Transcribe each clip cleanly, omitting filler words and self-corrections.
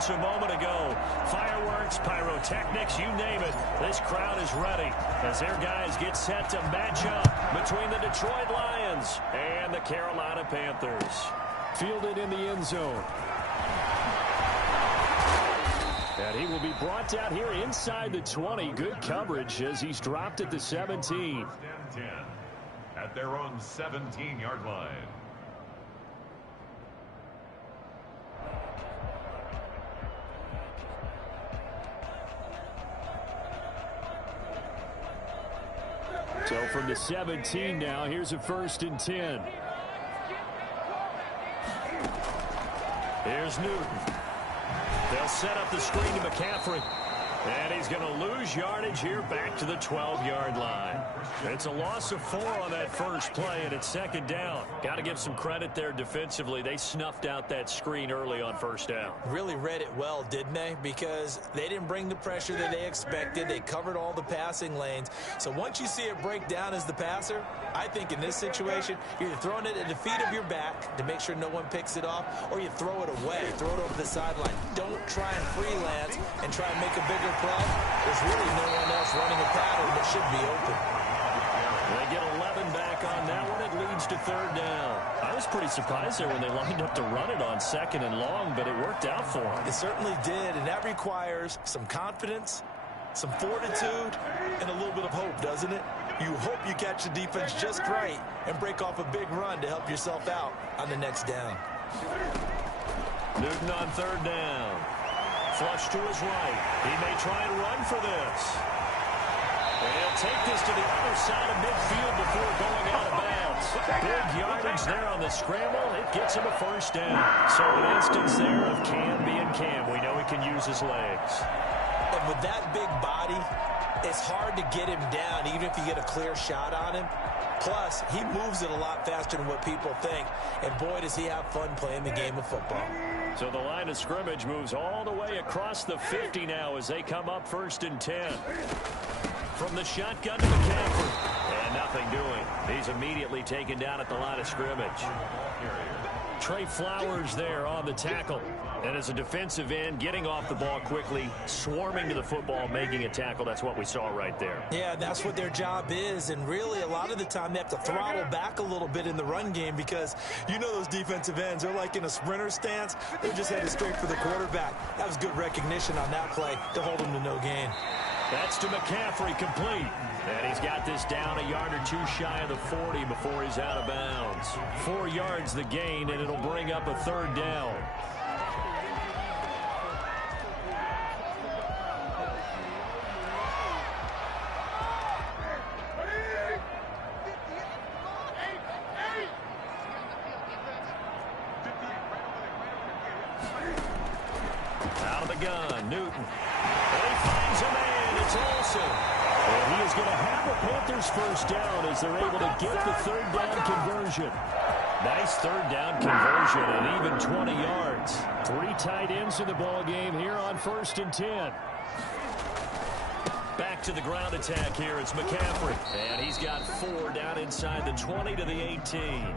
seconds a moment ago. Fireworks, pyrotechnics, you name it. This crowd is ready as their guys get set to match up between the Detroit Lions and the Carolina Panthers. Fielded in the end zone. And he will be brought down here inside the 20. Good coverage as he's dropped at the 17. First and 10 at their own 17-yard line. So from the 17 now, here's a 1st and 10. Here's Newton. They'll set up the screen to McCaffrey. And he's going to lose yardage here back to the 12-yard line. It's a loss of 4 on that first play, and it's 2nd down. Got to give some credit there defensively. They snuffed out that screen early on 1st down. Really read it well, didn't they? Because they didn't bring the pressure that they expected. They covered all the passing lanes. So once you see it break down as the passer, I think in this situation, you're either throwing it at the feet of your back to make sure no one picks it off, or you throw it away, throw it over the sideline. Don't try and freelance and try and make a bigger play. There's really no one else running a pattern that should be open. They get 11 back on that one. It leads to 3rd down. I was pretty surprised there when they lined up to run it on 2nd and long, but it worked out for them. It certainly did, and that requires some confidence, some fortitude, and a little bit of hope, doesn't it? You hope you catch the defense just right and break off a big run to help yourself out on the next down. Newton on 3rd down. Flush to his right. He may try and run for this. And he'll take this to the other side of midfield before going out of bounds. Big yardage there on the scramble. It gets him a 1st down. So an instance there of Cam being Cam. We know he can use his legs. And with that big body, it's hard to get him down, even if you get a clear shot on him. Plus, he moves it a lot faster than what people think. And boy, does he have fun playing the game of football. So the line of scrimmage moves all the way across the 50 now as they come up 1st and 10. From the shotgun to McCaffrey. And nothing doing. He's immediately taken down at the line of scrimmage. Trey Flowers there on the tackle. And as a defensive end, getting off the ball quickly, swarming to the football, making a tackle. That's what we saw right there. Yeah, that's what their job is. And really, a lot of the time, they have to throttle back a little bit in the run game because you know those defensive ends, they're like in a sprinter stance. They're just headed straight for the quarterback. That was good recognition on that play to hold him to no gain. That's to McCaffrey, complete. And he's got this down a yard or 2 shy of the 40 before he's out of bounds. 4 yards the gain, and it'll bring up a 3rd down. Out of the gun, Newton. And he finds a man. It's Olsen. And he is going to have a Panthers 1st down as they're able to get the 3rd down conversion. Nice 3rd down conversion and even 20 yards. 3 tight ends in the ball game here on 1st and 10. Back to the ground attack here. It's McCaffrey. And he's got 4 down inside the 20 to the 18.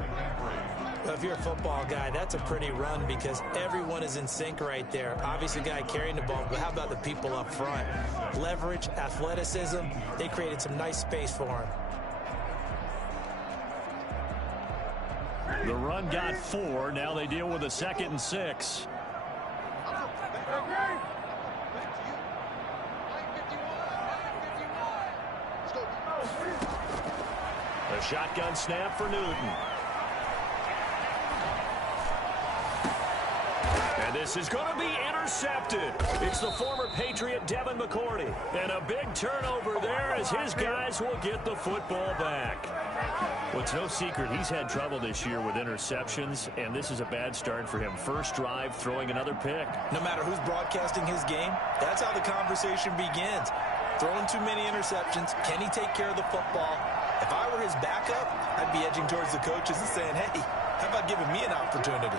Well, if you're a football guy, that's a pretty run because everyone is in sync right there. Obviously, the guy carrying the ball, but how about the people up front? Leverage, athleticism, they created some nice space for him. The run got 4. Now they deal with a 2nd and 6. A shotgun snap for Newton. And this is going to be intercepted. It's the former Patriot Devin McCourty. And a big turnover there as his guys will get the football back. Well, it's no secret he's had trouble this year with interceptions, and this is a bad start for him. First drive, throwing another pick. No matter who's broadcasting his game, that's how the conversation begins. Throwing too many interceptions, can he take care of the football? If I were his backup, I'd be edging towards the coaches and saying, hey, how about giving me an opportunity?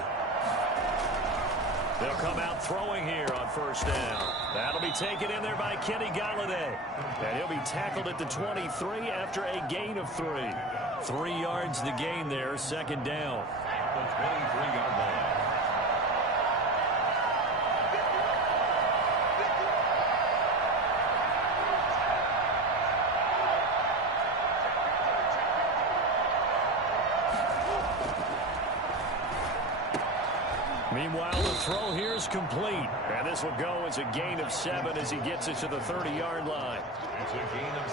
They'll come out throwing here on 1st down. That'll be taken in there by Kenny Galladay. And he'll be tackled at the 23 after a gain of 3. 3 yards the gain there, 2nd down. The 23-yard line. Meanwhile, the throw here is complete. And this will go as a gain of 7 as he gets it to the 30-yard line.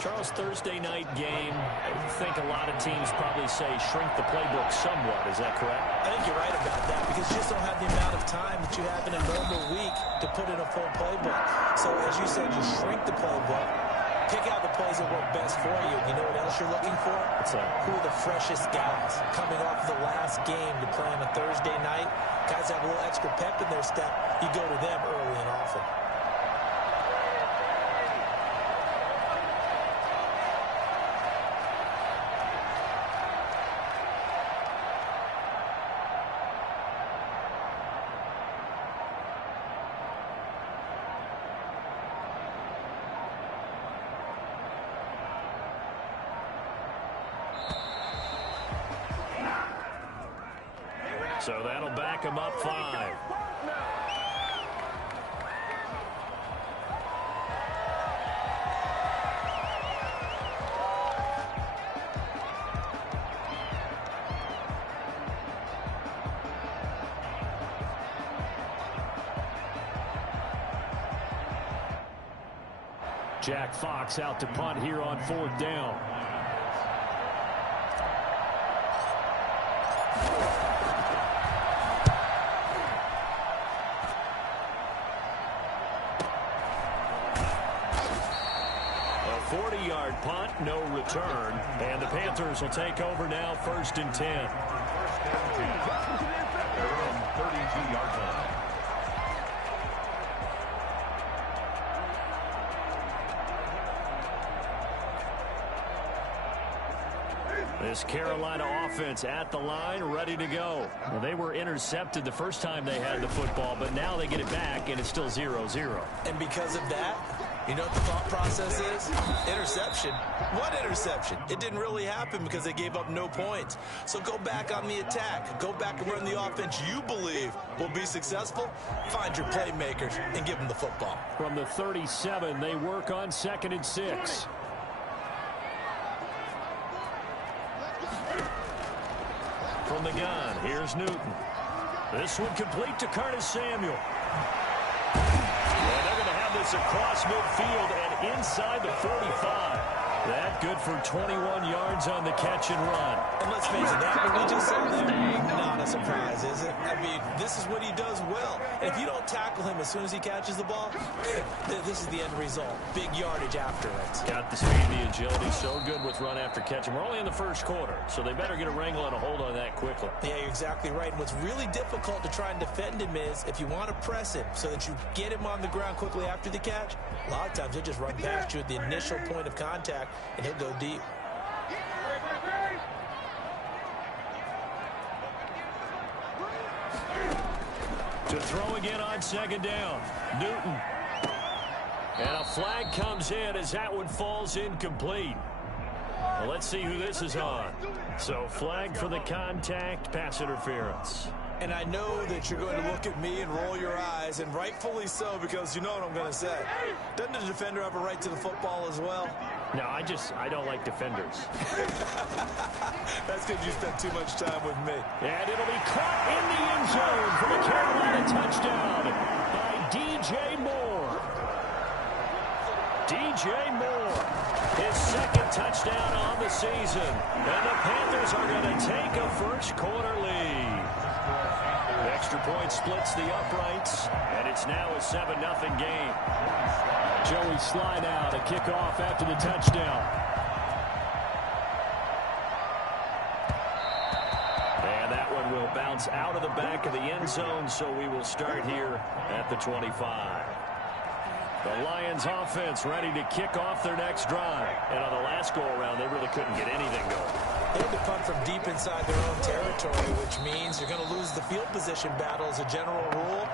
Charles, Thursday night game, I think a lot of teams probably say shrink the playbook somewhat. Is that correct? I think you're right about that because you just don't have the amount of time that you have in a normal week to put in a full playbook. So, as you said, you shrink the playbook. Pick out the plays that work best for you. You know what else you're looking for? Who are the freshest guys coming off the last game to play on a Thursday night? Guys have a little extra pep in their step. You go to them early and often. So that'll back him up 5. Jack Fox out to punt here on 4th down. A 40-yard punt, no return. And the Panthers will take over now, 1st and 10. First and 10. Their own 32-yard line. This Carolina offense at the line, ready to go. Well, they were intercepted the first time they had the football, but now they get it back, and it's still 0-0. And because of that, you know what the thought process is? Interception. What interception? It didn't really happen because they gave up no points. So go back on the attack. Go back and run the offense you believe will be successful. Find your playmakers and give them the football. From the 37, they work on 2nd and 6. From the gun, here's Newton. This one complete to Curtis Samuel. And they're going to have this across midfield and inside the 45. That good for 21 yards on the catch and run. And let's face it, that what we just saw there, not a surprise, is it? I mean, this is what he does well. And if you don't tackle him as soon as he catches the ball, this is the end result. Big yardage after it. Got the speed, the agility, so good with run after catch. And we're only in the first quarter, so they better get a wrangle and a hold on that quickly. Yeah, you're exactly right. And what's really difficult to try and defend him is if you want to press him so that you get him on the ground quickly after the catch, a lot of times he'll just run past you at the initial point of contact, and he'll go deep. To throw again on 2nd down. Newton. And a flag comes in as that one falls incomplete. Well, let's see who this is on. So flag for the contact, pass interference. And I know that you're going to look at me and roll your eyes, and rightfully so, because you know what I'm going to say. Doesn't the defender have a right to the football as well? No, I don't like defenders. That's because you spent too much time with me. And it'll be caught in the end zone for a Carolina touchdown by DJ Moore. DJ Moore, his 2nd touchdown on the season. And the Panthers are going to take a first quarter lead. The extra point splits the uprights, and it's now a 7-0 game. Joey Slye now to kick off after the touchdown. And that one will bounce out of the back of the end zone, so we will start here at the 25. The Lions offense ready to kick off their next drive. And on the last go-around, they really couldn't get anything going. They had to punt from deep inside their own territory, which means you're going to lose the field position battle as a general rule.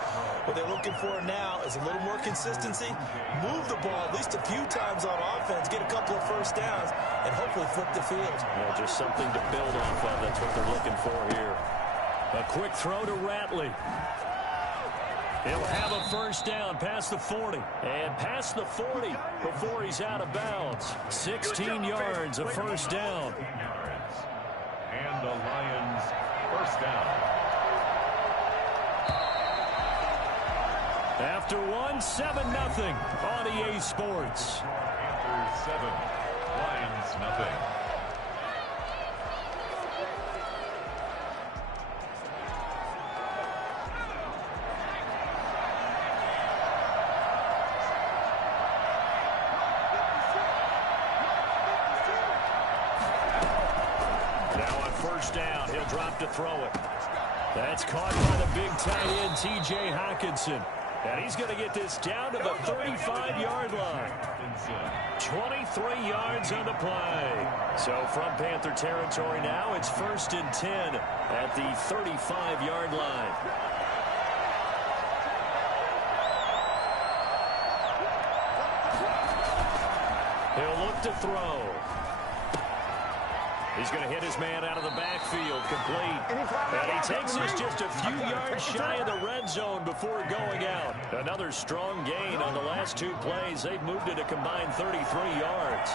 What they're looking for now is a little more consistency, move the ball at least a few times on offense, get a couple of first downs, and hopefully flip the field. Yeah, just something to build off of. That's what they're looking for here. A quick throw to Ratley. He'll have a first down past the 40. And past the 40 before he's out of bounds. 16 yards, a first down. And the Lions first down. After one, 7-0 on EA Sports. Panthers 7, Lions nothing. Now on first down, he'll drop to throw it. That's caught by the big tight end, T.J. Hockenson. And he's going to get this down to the 35-yard line. 23 yards on the play. So from Panther territory now, it's 1st and 10 at the 35-yard line. He'll look to throw. He's going to hit his man out of the backfield, complete. And he takes this just a few yards shy of the red zone before going out. Another strong gain on the last 2 plays. They've moved it a combined 33 yards.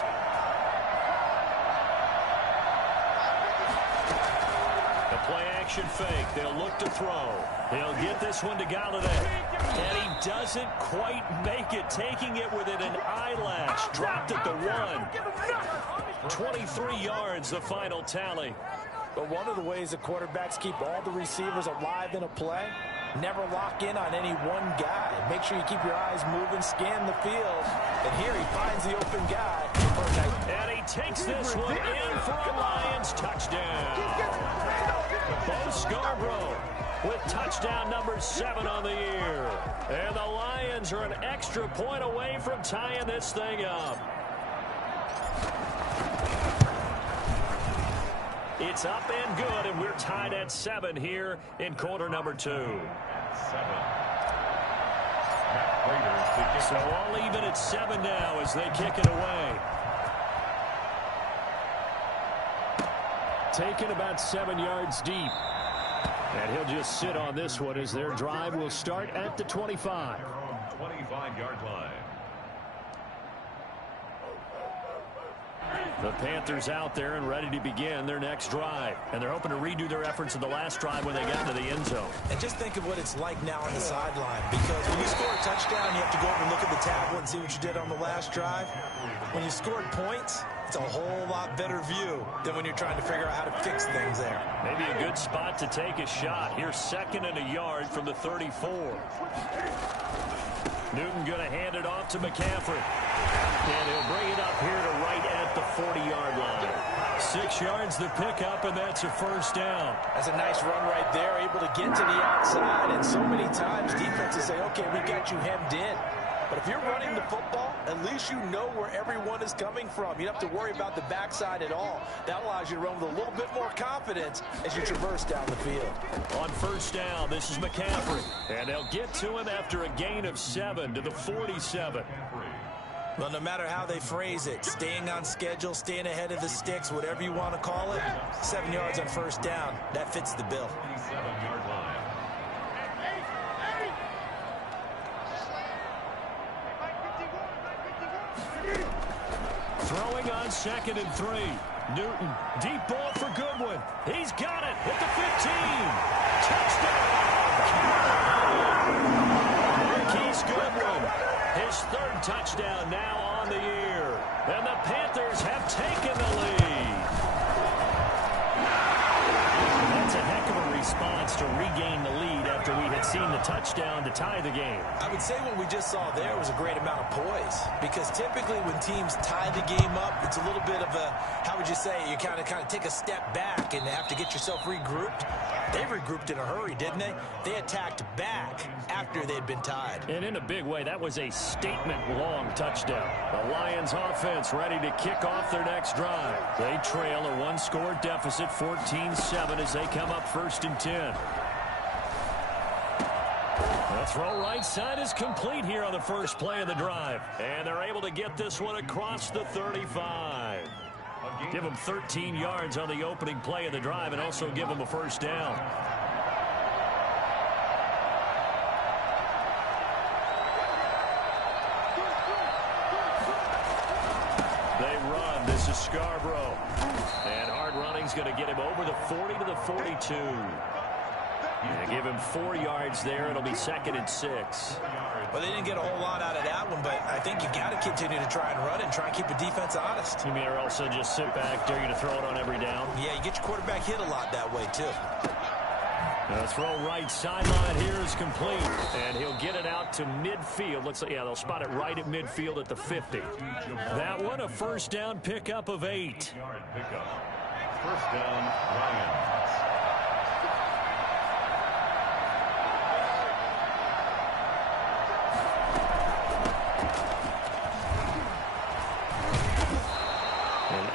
The play-action fake. They'll look to throw. He'll get this one to Galladay. And he doesn't quite make it, taking it within an eyelash. Dropped at the 1. 23 yards, the final tally. But one of the ways the quarterbacks keep all the receivers alive in a play, never lock in on any one guy. Make sure you keep your eyes moving, scan the field. And here he finds the open guy. And he takes this one in for a Lions touchdown. Bo Scarborough with touchdown number 7 on the year. And the Lions are an extra point away from tying this thing up. It's up and good, and we're tied at 7 here in quarter number 2. 7. So all even at 7 now as they kick it away. Taken about 7 yards deep. And he'll just sit on this one as their drive will start at the 25. 25-yard line. The Panthers out there and ready to begin their next drive. And they're hoping to redo their efforts in the last drive when they got into the end zone. And just think of what it's like now on the sideline. Because when you score a touchdown, you have to go over and look at the tablet and see what you did on the last drive. When you scored points, it's a whole lot better view than when you're trying to figure out how to fix things there. Maybe a good spot to take a shot. Here's 2nd and a yard from the 34. Newton going to hand it off to McCaffrey. And he'll bring it up here to right at the 40-yard line. 6 yards the pickup, and that's a first down. That's a nice run right there, able to get to the outside. And so many times defenses say, okay, we got you hemmed in. But if you're running the football, at least you know where everyone is coming from. You don't have to worry about the backside at all. That allows you to run with a little bit more confidence as you traverse down the field. On first down, this is McCaffrey. And they'll get to him after a gain of 7 to the 47. Well, no matter how they phrase it, staying on schedule, staying ahead of the sticks, whatever you want to call it, 7 yards on first down, that fits the bill. 7-yard line. Throwing on 2nd and 3. Newton, deep ball for Goodwin. He's got it at the 15. Touchdown! Marquise Goodwin, his 3rd touchdown now on the year. And the Panthers have taken the lead. That's a heck of a response to regain the lead after we had seen the touchdown to tie the game. I would say what we just saw there was a great amount of poise, because typically when teams tie the game up, it's a little bit of a, how would you say, you kind of take a step back and have to get yourself regrouped. They regrouped in a hurry, didn't they? They attacked back after they'd been tied. And in a big way, that was a statement-long touchdown. The Lions offense ready to kick off their next drive. They trail a 1-score deficit, 14-7, as they come up 1st and 10. The throw right side is complete here on the first play of the drive. And they're able to get this one across the 35. Give them 13 yards on the opening play of the drive and also give them a first down. They run. This is Scarborough. And hard running's going to get him over the 40 to the 42. And give him 4 yards there. It'll be 2nd and 6. Well, they didn't get a whole lot out of that one, but I think you got to continue to try and run it and try and keep the defense honest. You mean or also just sit back, dare you to throw it on every down? Yeah, you get your quarterback hit a lot that way, too. The throw right sideline here is complete, and he'll get it out to midfield. Looks like, yeah, they'll spot it right at midfield at the 50. That one, a first down pickup of 8. First down, Lions.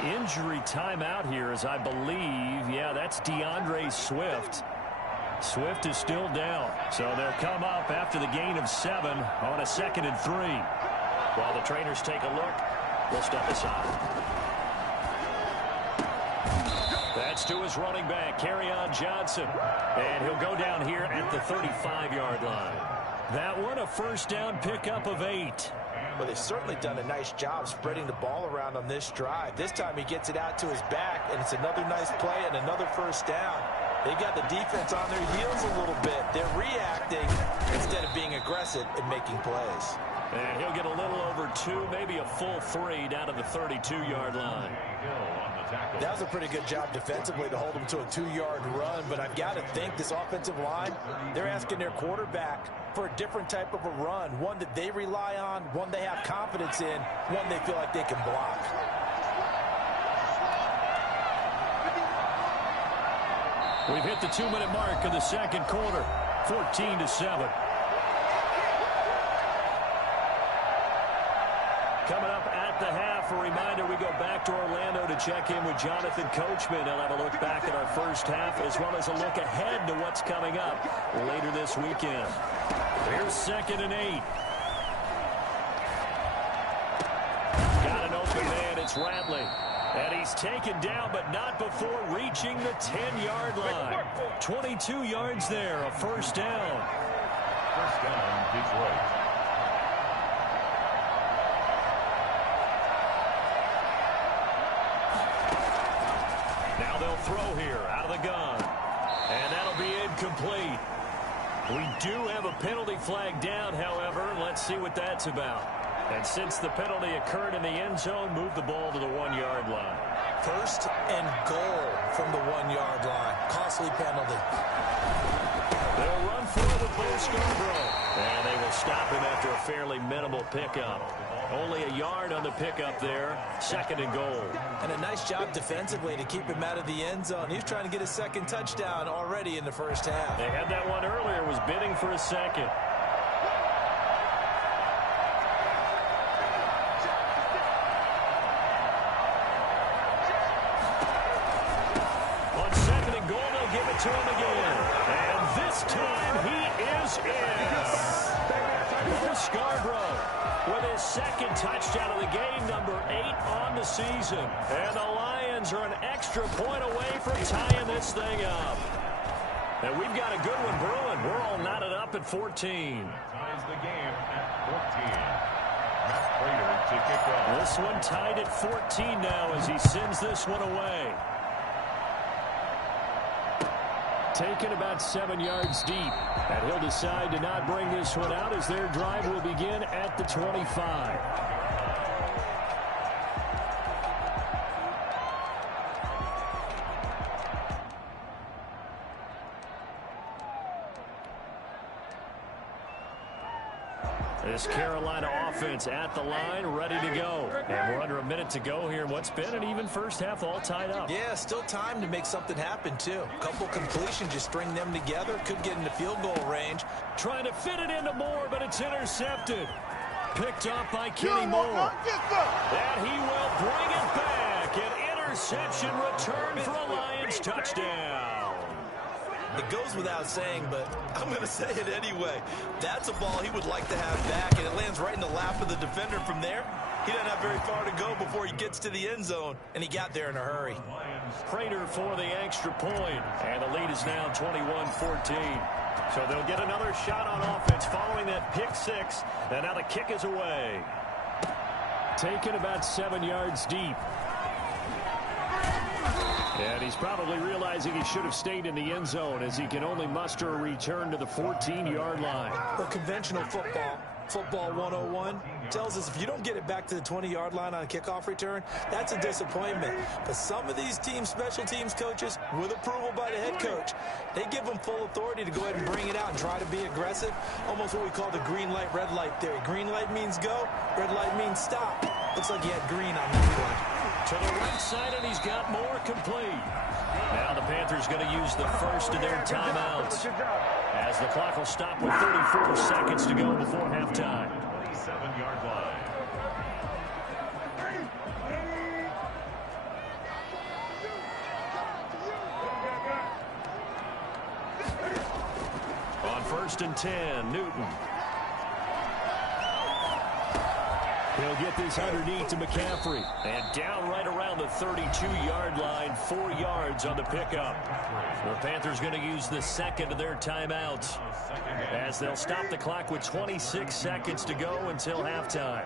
Injury timeout here as I believe, yeah, that's DeAndre Swift. Swift is still down, so they'll come up after the gain of 7 on a 2nd and 3. While the trainers take a look, we'll step aside. That's to his running back, Kerryon Johnson. And he'll go down here at the 35-yard line. That one, a first down pickup of 8. Well, they've certainly done a nice job spreading the ball around on this drive. This time he gets it out to his back, and it's another nice play and another first down. They've got the defense on their heels a little bit. They're reacting instead of being aggressive and making plays. And he'll get a little over 2, maybe a full 3 down to the 32-yard line. That was a pretty good job defensively to hold them to a 2-yard run, but I've got to think this offensive line, they're asking their quarterback for a different type of a run, one that they rely on, one they have confidence in, one they feel like they can block. We've hit the 2-minute mark of the second quarter, 14-7. Coming up at the half, a reminder, we go back to Orlando to check in with Jonathan Coachman. He'll have a look back at our first half as well as a look ahead to what's coming up later this weekend. Here's 2nd and 8. Got an open man, it's Radley. And he's taken down, but not before reaching the 10-yard line. 22 yards there, a first down. First down, Detroit. Now they'll throw here out of the gun. And that'll be incomplete. We do have a penalty flag down, however. Let's see what that's about. And since the penalty occurred in the end zone, move the ball to the 1-yard line. First and goal from the 1-yard line. Costly penalty. They'll run for it with Bo Scarborough. And they will stop him after a fairly minimal pickup. Only a yard on the pickup there. 2nd and goal. And a nice job defensively to keep him out of the end zone. He was trying to get his 2nd touchdown already in the first half. They had that one earlier, was bidding for a 2nd. On 2nd and goal, they'll give it to him again. And this time he is in. Bo Scarborough with his 2nd touchdown of the game, number 8 on the season. And the Lions are an extra point away from tying this thing up. And we've got a good one brewing. We're all knotted up at 14. Ties the game at 14. Matt Prater to kick off. This one tied at 14 now as he sends this one away. Taken about 7 yards deep. And he'll decide to not bring this one out as their drive will begin at the 25. This Carolina offense at the line, ready to go. And we're under a minute to go here in what's been an even first half, all tied up. Yeah, still time to make something happen, too. A couple completions, just string them together. Could get into field goal range. Trying to fit it into Moore, but it's intercepted. Picked off by Kenny Moore. And he will bring it back. An interception return for a Lions touchdown. It goes without saying, but I'm going to say it anyway. That's a ball he would like to have back, and it lands right in the lap of the defender from there. He doesn't have very far to go before he gets to the end zone, and he got there in a hurry. Prater for the extra point, and the lead is now 21-14. So they'll get another shot on offense following that pick 6, and now the kick is away. Taken about 7 yards deep. And he's probably realizing he should have stayed in the end zone as he can only muster a return to the 14-yard line. Well, conventional football 101 tells us if you don't get it back to the 20-yard line on a kickoff return, that's a disappointment. But some of these special teams coaches, with approval by the head coach, they give them full authority to go ahead and bring it out and try to be aggressive. Almost what we call the green light, red light theory. Green light means go, red light means stop. Looks like he had green on that play. To the right side, and he's got more complete. Now the Panthers going to use the first of their timeouts, as the clock will stop with 34 seconds to go before halftime. 27-yard line. On 1st and 10, Newton. He'll get this underneath to McCaffrey. And down right around the 32-yard line, 4 yards on the pickup. The Panthers going to use the second of their timeouts, as they'll stop the clock with 26 seconds to go until halftime.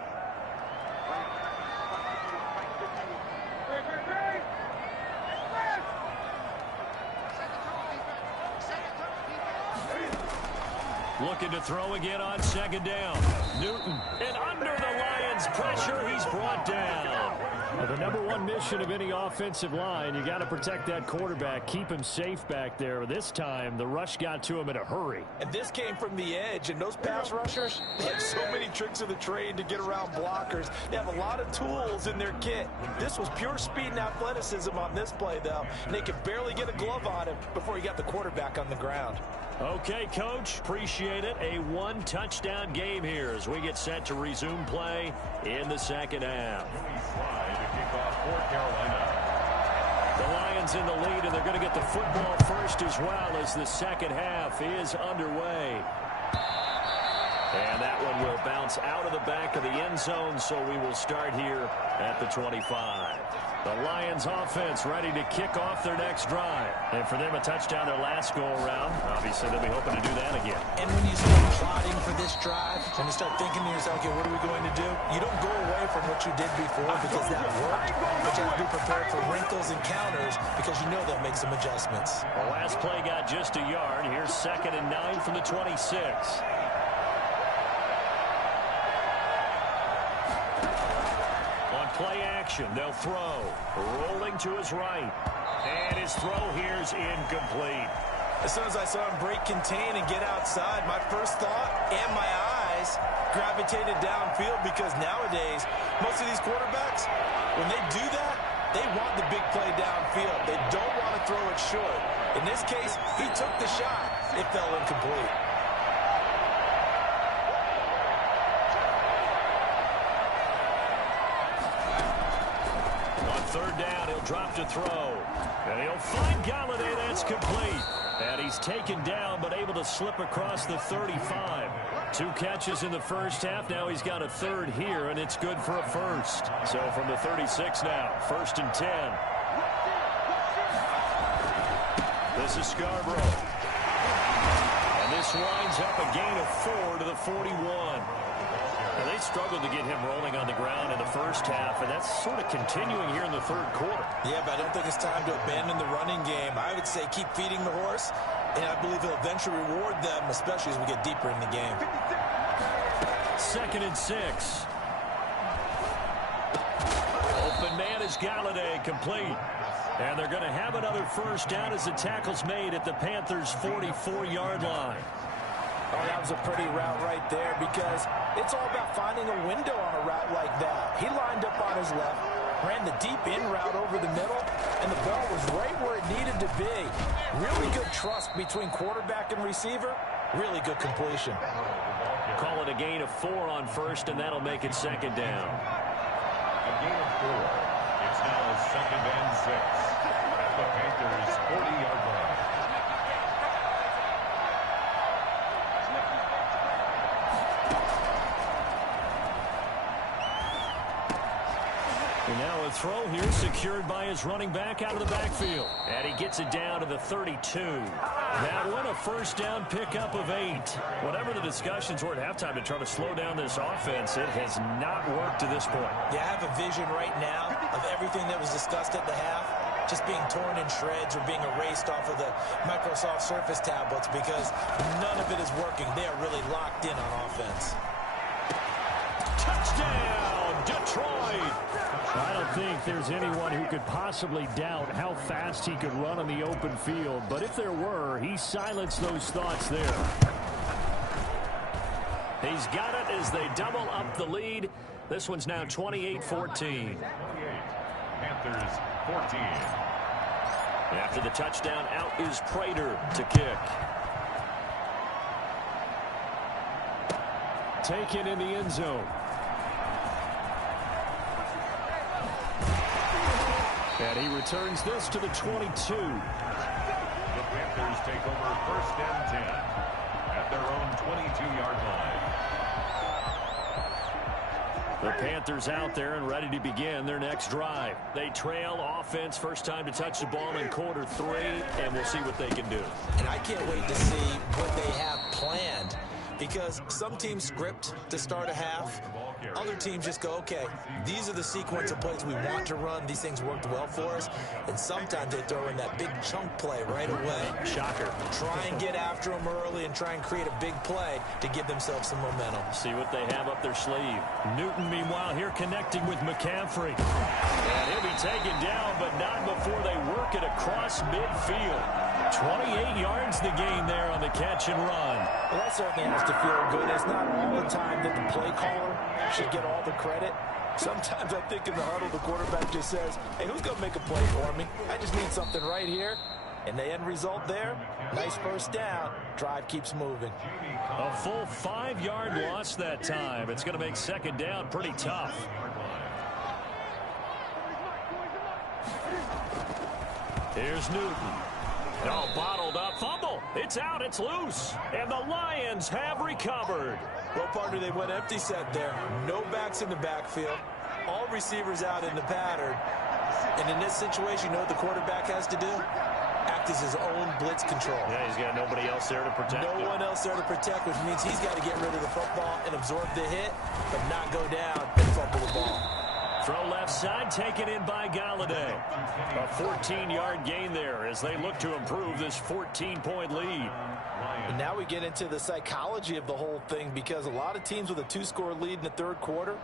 Looking to throw again on second down. Newton, and under the Lions' pressure, he's brought down. Well, the number one mission of any offensive line, you got to protect that quarterback, keep him safe back there. This time, the rush got to him in a hurry. And this came from the edge, and those pass rushers, they have so many tricks of the trade to get around blockers. They have a lot of tools in their kit. This was pure speed and athleticism on this play, though, and they could barely get a glove on him before he got the quarterback on the ground. Okay, Coach, appreciate it. A one-touchdown game here as we get set to resume play in the second half. The Lions in the lead, and they're going to get the football first as well as the second half is underway. And that one will bounce out of the back of the end zone, so we will start here at the 25. The Lions offense ready to kick off their next drive. And for them, a touchdown their last go-around. Obviously, they'll be hoping to do that again. And when you start plotting for this drive, and you start thinking to yourself, okay, what are we going to do? You don't go away from what you did before because that worked. But you have to be prepared for wrinkles and counters because you know they'll make some adjustments. The last play got just a yard. Here's 2nd and 9 from the 26. Play action, they'll throw, rolling to his right, and his throw here's incomplete. As soon as I saw him break contain and get outside, my first thought and my eyes gravitated downfield, because nowadays, most of these quarterbacks, when they do that, they want the big play downfield. They don't want to throw it short. In this case, he took the shot. It fell incomplete. Third down, he'll drop to throw. And he'll find Galladay. That's complete. And he's taken down, but able to slip across the 35. 2 catches in the first half. Now he's got a third here, and it's good for a first. So from the 36 now, 1st and 10. This is Scarborough. And this winds up a gain of 4 to the 41. And they struggled to get him rolling on the ground in the first half, and that's sort of continuing here in the third quarter. Yeah, but I don't think it's time to abandon the running game. I would say keep feeding the horse, and I believe he'll eventually reward them, especially as we get deeper in the game. 2nd and 6. Open man is Galladay, complete. And they're going to have another first down as the tackle's made at the Panthers' 44-yard line. Oh, that was a pretty route right there, because it's all about finding a window on a route like that. He lined up on his left, ran the deep in route over the middle, and the ball was right where it needed to be. Really good trust between quarterback and receiver. Really good completion. Call it a gain of 4 on first, and that'll make it 2nd down. A gain of 4. It's now 2nd and 6 at the Panthers' 40-yard line. And now a throw here secured by his running back out of the backfield. And he gets it down to the 32. That one a first down pickup of 8. Whatever the discussions were at halftime to try to slow down this offense, it has not worked to this point. Yeah, I have a vision right now of everything that was discussed at the half. just being torn in shreds or being erased off of the Microsoft Surface tablets because none of it is working. They are really locked in on offense. Touchdown, Detroit! I don't think there's anyone who could possibly doubt how fast he could run on the open field, but if there were, he silenced those thoughts there. He's got it as they double up the lead. This one's now 28-14. Panthers 14. After the touchdown, out is Prater to kick. Taken in the end zone. And he returns this to the 22. The Panthers take over first and 10 at their own 22-yard line. The Panthers out there and ready to begin their next drive. They trail offense, first time to touch the ball in quarter 3, and we'll see what they can do. And I can't wait to see what they have planned, because some teams script to start a half. Other teams just go, okay, these are the sequence of plays we want to run. These things worked well for us. And sometimes they throw in that big chunk play right away. Shocker. Try and get after them early and try and create a big play to give themselves some momentum. See what they have up their sleeve. Newton, meanwhile, here connecting with McCaffrey. And he'll be taken down, but not before they work it across midfield. 28 yards the gain there on the catch and run. Well, that certainly has to feel good. It's not all the time that the play caller should get all the credit. Sometimes I think in the huddle, the quarterback just says, hey, who's going to make a play for me? I just need something right here. And the end result there, nice first down. Drive keeps moving. A full 5-yard loss that time. It's going to make second down pretty tough. Here's Newton. Oh, bottled up. Fumble. It's out. It's loose. And the Lions have recovered. Well, partner, they went empty set there. No backs in the backfield. All receivers out in the pattern. And in this situation, you know what the quarterback has to do? Act as his own blitz control. Yeah, he's got nobody else there to protect him. No one else there to protect, which means he's got to get rid of the football and absorb the hit, but not go down and fumble the ball. Throw left side, taken in by Galladay. A 14-yard gain there as they look to improve this 14-point lead. And now we get into the psychology of the whole thing, because a lot of teams with a 2-score lead in the third quarter,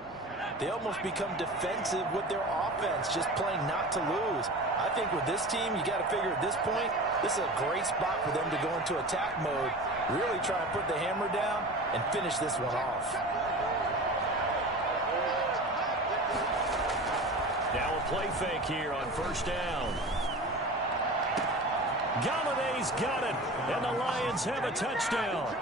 they almost become defensive with their offense, just playing not to lose. I think with this team, you got to figure at this point, this is a great spot for them to go into attack mode, really try and put the hammer down and finish this one off. Now a play fake here on first down. Galladay's got it, and the Lions have a touchdown.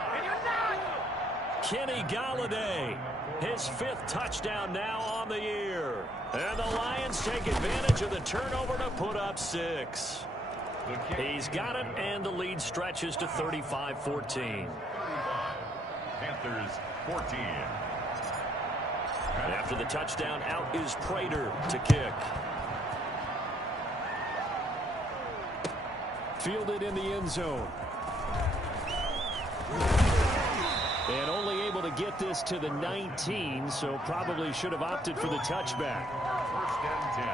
Kenny Galladay, his 5th touchdown now on the year. And the Lions take advantage of the turnover to put up 6. He's got it, and the lead stretches to 35-14. Panthers 14. After the touchdown, out is Prater to kick. Fielded in the end zone. And only able to get this to the 19, so probably should have opted for the touchback. First and 10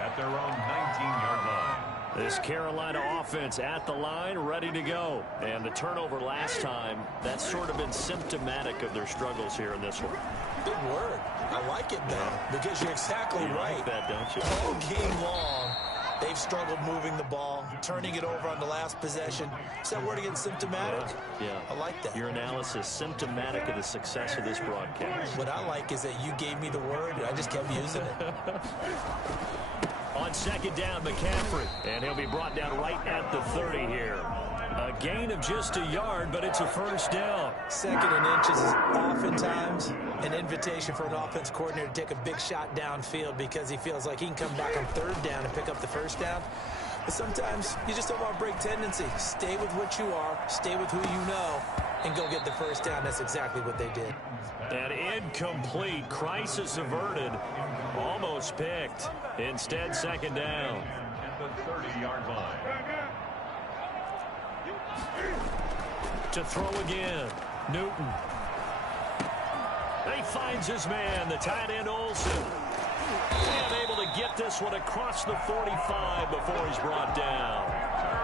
at their own 19-yard line. This Carolina offense at the line, ready to go. And the turnover last time, that's sort of been symptomatic of their struggles here in this one. Big word. I like it, though, because you're exactly right. Like that, don't you? All game long, they've struggled moving the ball, turning it over on the last possession. Is that word again, symptomatic? Yeah. I like that. Your analysis, symptomatic of the success of this broadcast. What I like is that you gave me the word, and I just kept using it. On second down, McCaffrey. And he'll be brought down right at the 30 here. A gain of just a yard, but it's a first down. 2nd and inches is oftentimes an invitation for an offense coordinator to take a big shot downfield because he feels like he can come back on 3rd down and pick up the first down. But sometimes you just don't want to break tendency. Stay with what you are, stay with who you know, and go get the first down. That's exactly what they did. And incomplete. Crisis averted. Almost picked. Instead, second down. At the 30-yard line. To throw again. Newton. He finds his man, the tight end Olsen. And able to get this one across the 45 before he's brought down.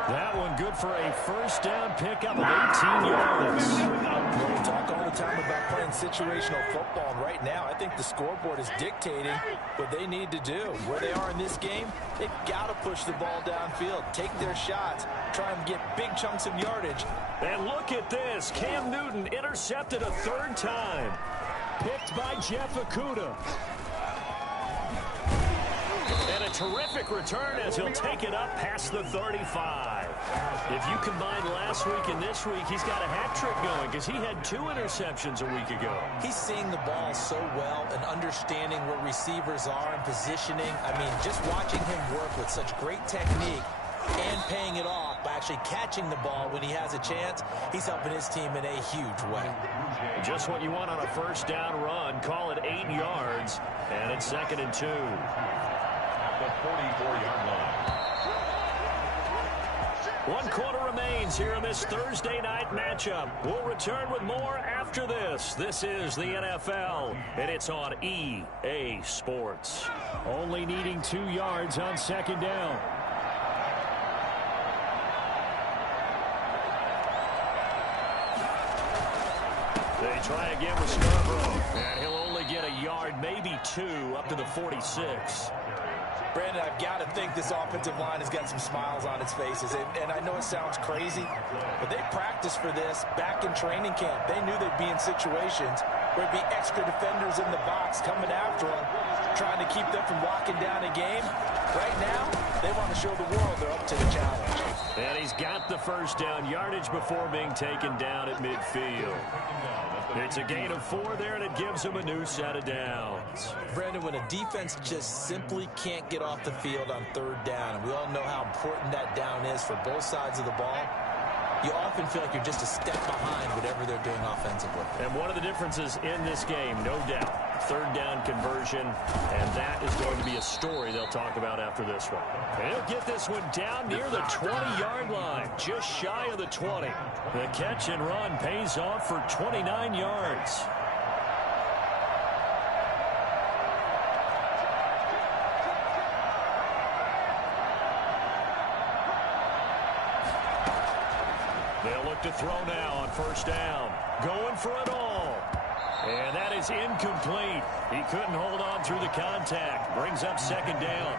That one good for a first down pickup of 18 yards. We talk all the time about playing situational football, and right now I think the scoreboard is dictating what they need to do. Where they are in this game, they've got to push the ball downfield, take their shots, try and get big chunks of yardage. And look at this. Cam Newton intercepted a third time. Picked by Jeff Okudah. And a terrific return as he'll take it up past the 35. If you combine last week and this week, he's got a hat trick going because he had 2 interceptions a week ago. He's seeing the ball so well and understanding where receivers are and positioning. I mean, just watching him work with such great technique and paying it off by actually catching the ball when he has a chance, he's helping his team in a huge way. Just what you want on a first down run. Call it 8 yards, and it's 2nd and 2. At the 44-yard line. 1 quarter remains here in this Thursday night matchup. We'll return with more after this. This is the NFL, and it's on EA Sports. Only needing 2 yards on 2nd down. They try again with Scarborough, and he'll only get a yard, maybe 2, up to the 46. Brandon, I've got to think this offensive line has got some smiles on its faces. And I know it sounds crazy, but they practiced for this back in training camp. They knew they'd be in situations where there'd be extra defenders in the box coming after them, trying to keep them from locking down a game. Right now, they want to show the world they're up to the challenge. And he's got the first down yardage before being taken down at midfield. It's a gain of 4 there, and it gives him a new set of downs. Brandon, when a defense just simply can't get off the field on 3rd down, and we all know how important that down is for both sides of the ball, you often feel like you're just a step behind whatever they're doing offensively. And one of the differences in this game, no doubt, 3rd down conversion, and that is going to be a story they'll talk about after this one. And he'll get this one down near the 20-yard line, just shy of the 20. The catch and run pays off for 29 yards. They'll look to throw now on 1st down. Going for it all. And that is incomplete. He couldn't hold on through the contact. Brings up 2nd down.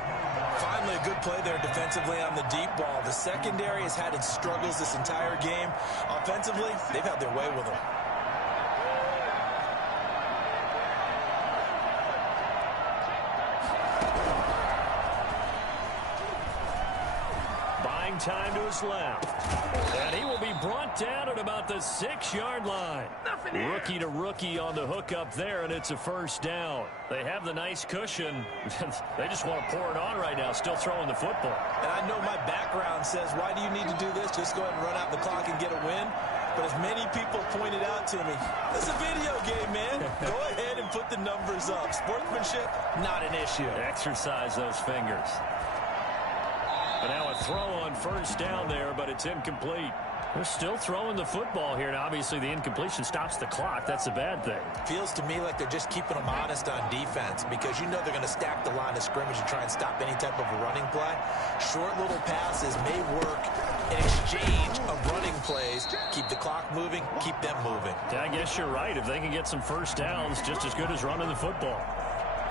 Finally, a good play there defensively on the deep ball. The secondary has had its struggles this entire game. Offensively, they've had their way with them. Buying time to his left. And he will be brought down at about the 6-yard line. Rookie to rookie on the hook up there, and it's a 1st down. They have the nice cushion. They just want to pour it on right now, still throwing the football. And I know my background says, why do you need to do this? Just go ahead and run out the clock and get a win. But as many people pointed out to me, it's a video game, man. Go ahead and put the numbers up. Sportsmanship, not an issue. Exercise those fingers. And now a throw on 1st down there, but it's incomplete. They're still throwing the football here, and obviously the incompletion stops the clock. That's a bad thing. Feels to me like they're just keeping them honest on defense because you know they're going to stack the line of scrimmage and try and stop any type of a running play. Short little passes may work in exchange of running plays. Keep the clock moving, keep them moving. Yeah, I guess you're right. If they can get some 1st downs, just as good as running the football.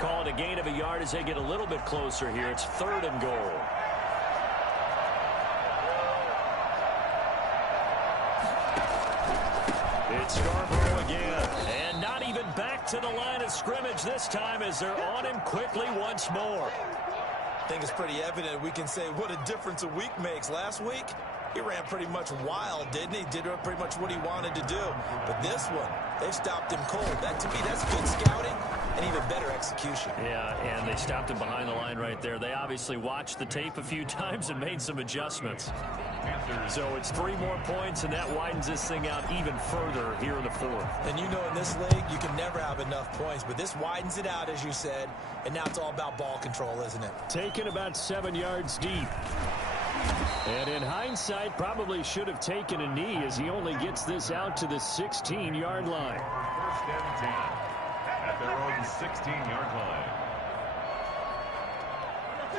Call it a gain of a yard as they get a little bit closer here. It's 3rd and goal. It's Scarborough again. And not even back to the line of scrimmage this time as they're on him quickly once more. I think it's pretty evident we can say what a difference a week makes. Last week, he ran pretty much wild, didn't he? Did pretty much what he wanted to do. But this one, they've stopped him cold. That, to me, that's good scouting and even better execution. Yeah, and they stopped him behind the line right there. They obviously watched the tape a few times and made some adjustments. So it's 3 more points, and that widens this thing out even further here in the 4th. And you know in this league, you can never have enough points, but this widens it out, as you said, and now it's all about ball control, isn't it? Taken about 7 yards deep. And in hindsight, probably should have taken a knee as he only gets this out to the 16-yard line. 1st and 10 at their own 16-yard line.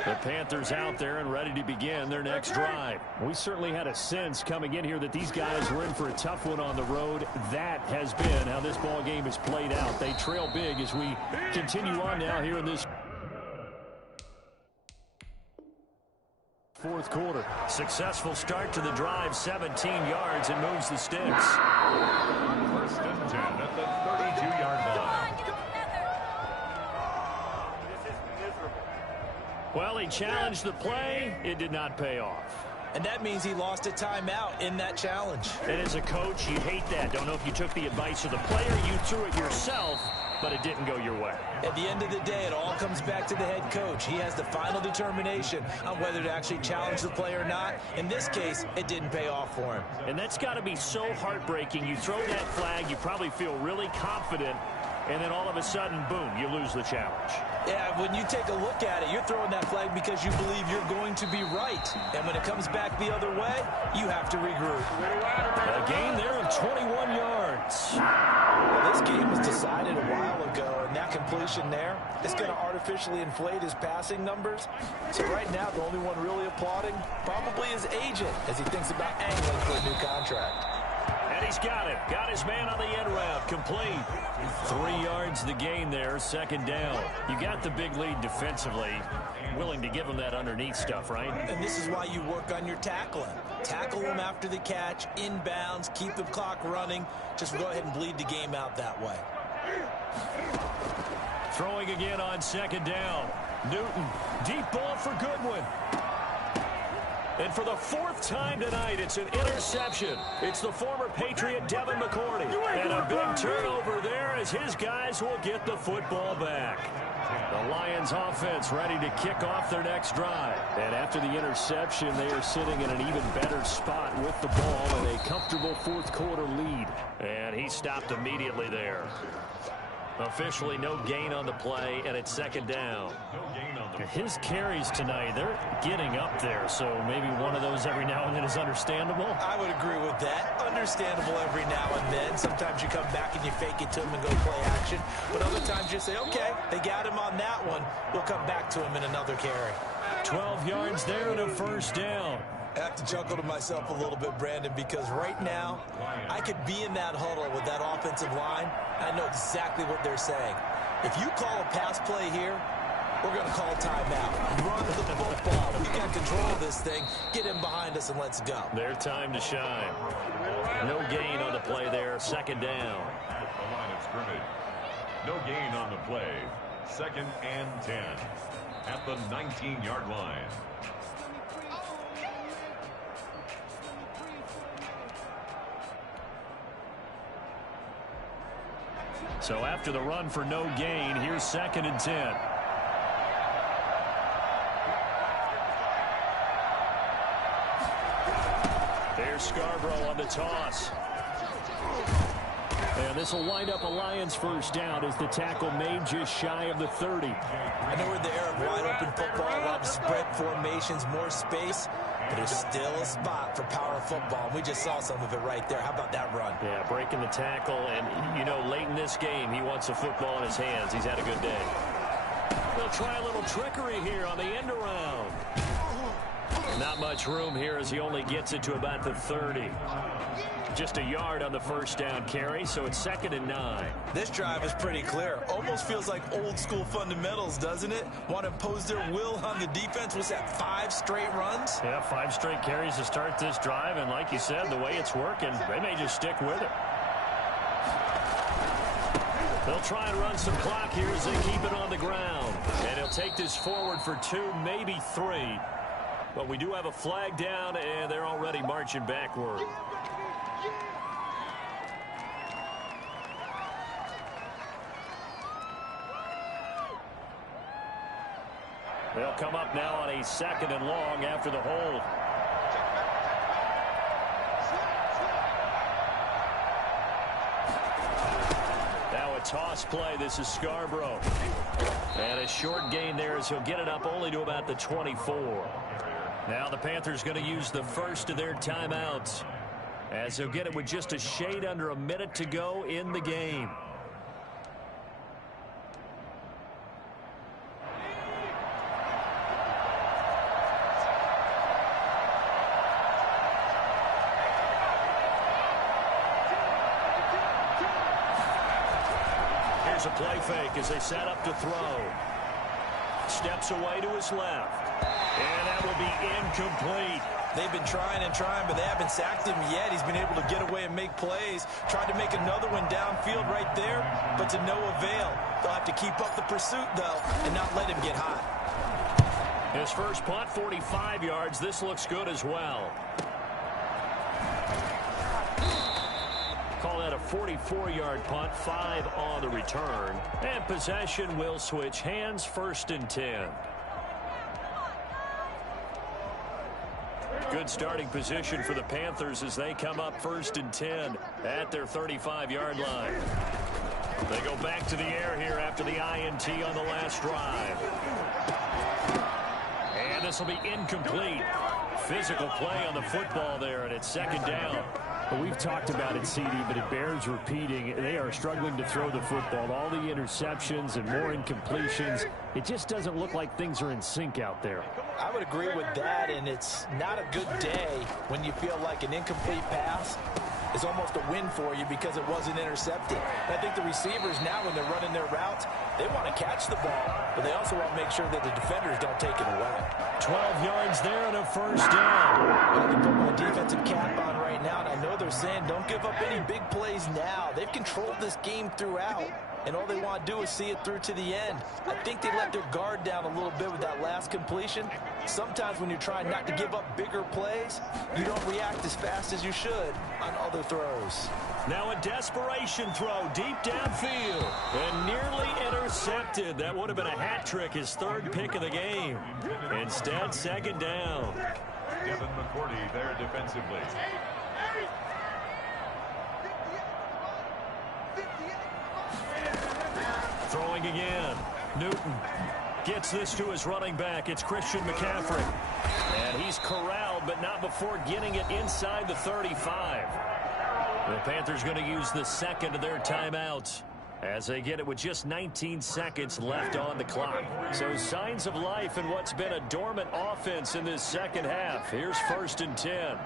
The Panthers out there and ready to begin their next drive. We certainly had a sense coming in here that these guys were in for a tough one on the road. That has been how this ball game is played out. They trail big as we continue on now here in this fourth quarter. Successful start to the drive, 17 yards, and moves the sticks. First and 10 at the 32-yard line. Well, he challenged the play. It did not pay off. And that means he lost a timeout in that challenge. And as a coach, you hate that. Don't know if you took the advice of the player, you threw it yourself, but it didn't go your way. At the end of the day, it all comes back to the head coach. He has the final determination on whether to actually challenge the play or not. In this case, it didn't pay off for him. And that's got to be so heartbreaking. You throw that flag, you probably feel really confident, and then all of a sudden, boom, you lose the challenge. Yeah, when you take a look at it, you're throwing that flag because you believe you're going to be right. And when it comes back the other way, you have to regroup. A gain there of 21 yards. Well, this game was decided a while ago, and that completion there is going to artificially inflate his passing numbers. So right now, the only one really applauding probably his agent as he thinks about angling for a new contract. And he's got it. Got his man on the end route. Complete. 3 yards the gain there. Second down. You got the big lead defensively. Willing to give him that underneath stuff, right? And this is why you work on your tackling. Tackle them after the catch, inbounds, keep the clock running. Just go ahead and bleed the game out that way. Throwing again on second down. Newton. Deep ball for Goodwin. And for the fourth time tonight, it's an interception. It's the former Patriot Devin McCourty. And a big turnover there as his guys will get the football back. The Lions offense ready to kick off their next drive. And after the interception, they are sitting in an even better spot with the ball and a comfortable fourth quarter lead. And he stopped immediately there. Officially no gain on the play, and it's second down. His carries tonight, they're getting up there, so maybe one of those every now and then is understandable. I would agree with that. Understandable every now and then. Sometimes you come back and you fake it to him and go play action. But other times you say, okay, they got him on that one. We'll come back to him in another carry. 12 yards there and a first down. I have to chuckle to myself a little bit, Brandon, because right now I could be in that huddle with that offensive line. I know exactly what they're saying. If you call a pass play here, we're going to call timeout. Run the football. We got control of this thing. Get him behind us and let's go. Their time to shine. No gain on the play there. Second down. The line of scrimmage. No gain on the play. Second and 10 at the 19-yard line. So after the run for no gain, here's second and 10. There's Scarborough on the toss. And this will wind up a Lions first down as the tackle made just shy of the 30. I know we're in the era of wide open football, a lot of spread formations, more space, but there's still a spot for power football. And we just saw some of it right there. How about that run? Yeah, breaking the tackle, and, you know, late in this game, he wants the football in his hands. He's had a good day. They'll try a little trickery here on the end around. Not much room here as he only gets it to about the 30. Just a yard on the first down carry, so it's second and 9. This drive is pretty clear. Almost feels like old school fundamentals, doesn't it? Want to impose their will on the defense. Was that 5 straight runs? Yeah, 5 straight carries to start this drive, and like you said, the way it's working, they may just stick with it. They'll try and run some clock here as they keep it on the ground. And he'll take this forward for 2, maybe 3. But we do have a flag down, and they're already marching backward. They'll come up now on a second and long after the hold. Now a toss play. This is Scarborough. And a short gain there as he'll get it up only to about the 24. Now the Panthers going to use the first of their timeouts as he'll get it with just a shade under a minute to go in the game. Here's a play fake as they set up to throw. Steps away to his left. And that will be incomplete. They've been trying and trying, but they haven't sacked him yet. He's been able to get away and make plays. Tried to make another one downfield right there, but to no avail. They'll have to keep up the pursuit, though, and not let him get hot. His first punt, 45 yards. This looks good as well. Call that a 44-yard punt, 5 on the return. And possession will switch hands, 1st and 10. Good starting position for the Panthers as they come up 1st and 10 at their 35-yard line. They go back to the air here after the INT on the last drive. And this will be incomplete. Physical play on the football there, and it's 2nd down. Well, we've talked about it, CD, but it bears repeating. They are struggling to throw the football. All the interceptions and more incompletions. It just doesn't look like things are in sync out there. I would agree with that, and it's not a good day when you feel like an incomplete pass is almost a win for you because it wasn't intercepted. And I think the receivers now, when they're running their routes, they want to catch the ball, but they also want to make sure that the defenders don't take it away. 12 yards there and a 1st down. I can put my defensive cap on right now, and I know they're saying don't give up any big plays now. They've controlled this game throughout, and all they want to do is see it through to the end. I think they let their guard down a little bit with that last completion. Sometimes when you're trying not to give up bigger plays, you don't react as fast as you should on other throws. Now a desperation throw deep downfield and nearly intercepted. That would have been a hat trick, his 3rd pick of the game. Instead, 2nd down. Devin McCourty there defensively. Throwing again. Newton gets this to his running back. It's Christian McCaffrey. And he's corralled, but not before getting it inside the 35. The Panthers going to use the 2nd of their timeouts as they get it with just 19 seconds left on the clock. So signs of life in what's been a dormant offense in this 2nd half. Here's 1st and 10.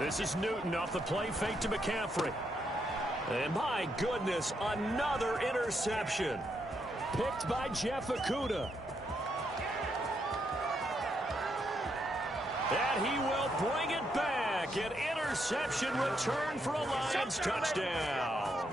This is Newton off the play fake to McCaffrey. And my goodness, another interception. Picked by Jeff Okudah. And he will bring it back. An interception return for a Lions touchdown.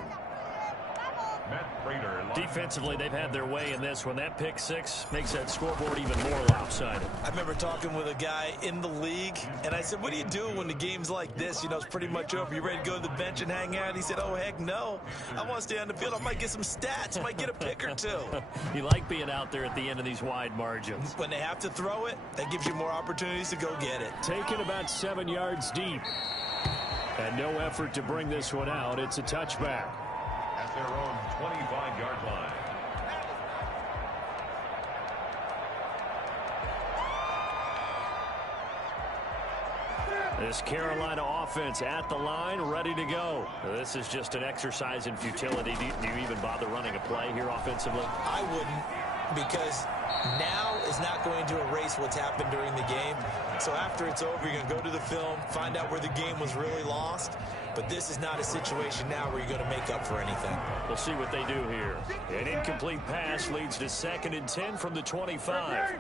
Defensively, they've had their way in this one. That pick 6 makes that scoreboard even more lopsided. I remember talking with a guy in the league, and I said, what do you do when the game's like this? You know, it's pretty much over. You ready to go to the bench and hang out? He said, oh, heck no. I want to stay on the field. I might get some stats. I might get a pick or 2. You like being out there at the end of these wide margins. When they have to throw it, that gives you more opportunities to go get it. Taken about 7 yards deep. And no effort to bring this one out. It's a touchback. At their own 25-yard line. This Carolina offense at the line, ready to go. This is just an exercise in futility. Do you even bother running a play here offensively? I wouldn't, because now is not going to erase what's happened during the game. So after it's over, you're going to go to the film, find out where the game was really lost. But this is not a situation now where you're going to make up for anything. We'll see what they do here. An incomplete pass leads to 2nd and 10 from the 25.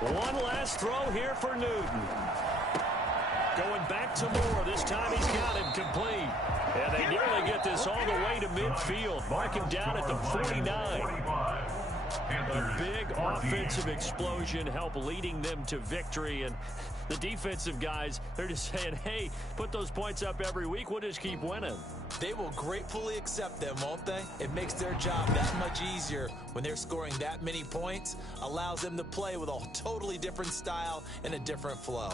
One last throw here for Newton. Going back to Moore. This time he's got him complete. And they nearly get this all the way to midfield. Mark him down at the 49. A big offensive explosion help leading them to victory. And the defensive guys, they're just saying, hey, put those points up every week. We'll just keep winning. They will gratefully accept them, won't they? It makes their job that much easier when they're scoring that many points. Allows them to play with a totally different style and a different flow.